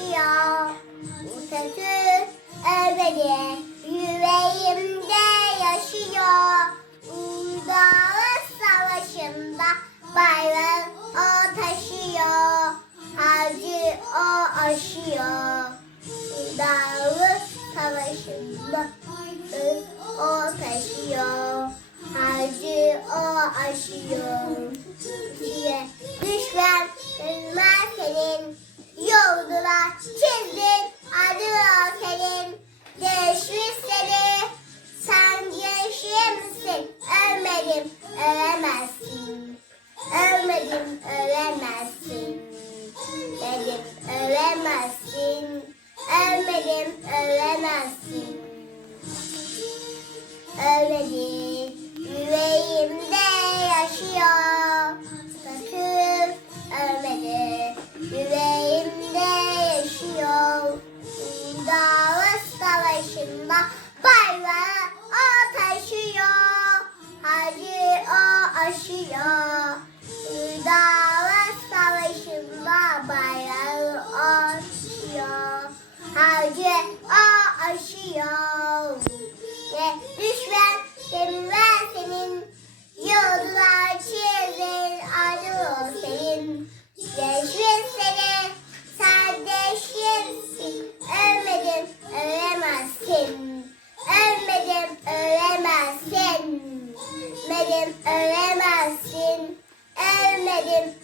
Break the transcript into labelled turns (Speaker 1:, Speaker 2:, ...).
Speaker 1: yaşıyor. Atatürk yüreğimde yaşıyor. Uludalı savaşında bayrak o taşıyor. Harcı o aşıyor. Uludalı savaşında o taşıyor. O aşıyor. ölemezsin. Öyle değil, yüreğimde yaşıyor. Sakın ölmedi, yüreğimde yaşıyor. Dava savaşında bayrağı o taşıyor. Hacı o aşıyor. Dava savaşında bayrağı o taşıyor. Hacı gidiyor. Ve düşman demirler senin. Yollar çizilir ayrılır senin. Geçmiş seni sardeşimsin. Ölmedim ölemezsin. Ölmedim ölemezsin. Ölmedim ölemezsin. Ölmedim